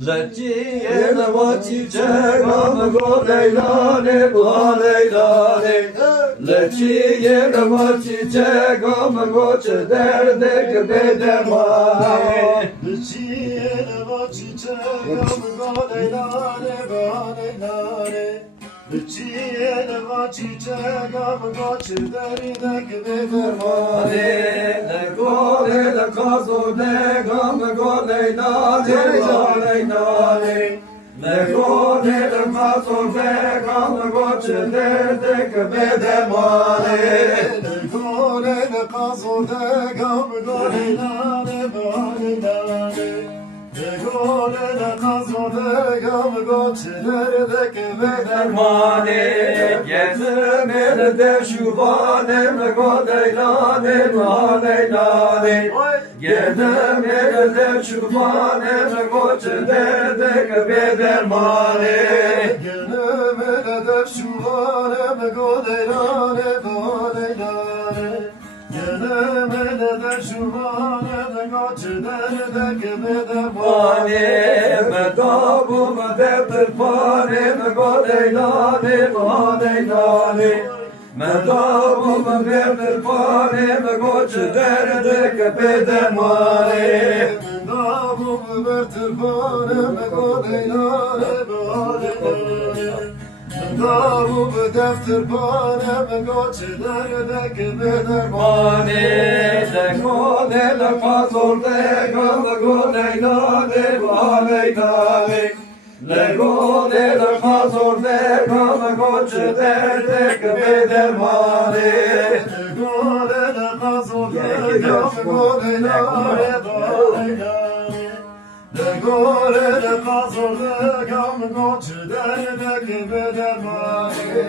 Leciye ne va çiçek am go leylane va leylane. Leciye ne va çiçek am go çederde gibi dermane. Leciye ne va çiçek am go leylane va leylane. Leciye ne va çiçek am go çederde gibi dermane. Ne go le kazo de gam go leylane va leylane. Ne go le kazo de gam go çederde gibi dermane. Gole ne kazode gam gole nane bane nane. Gole ne kazode gam goçlerde kebe Dermane gezim elde şubanem go leylane va leylane. Gezim elde şubanem go çederde gibi dermane. Gönlüme de şu alem gole nane bane nane. Gönlüme de şu alem goçlerde kebe Mane medabum defter panem go leylane va leylane. Medabum defter panem go çederde gibi dermane. Davum vertir panem gole nane bane nane. Davum defter panem goçlerde kebe Mane de go le kazor de go leylane va leylane. Le go le kazor de go çederde gibi dermane. Gole ne kazode gam gole nane bane nane. Gole ne kazode gam goçlerde kebe dermane.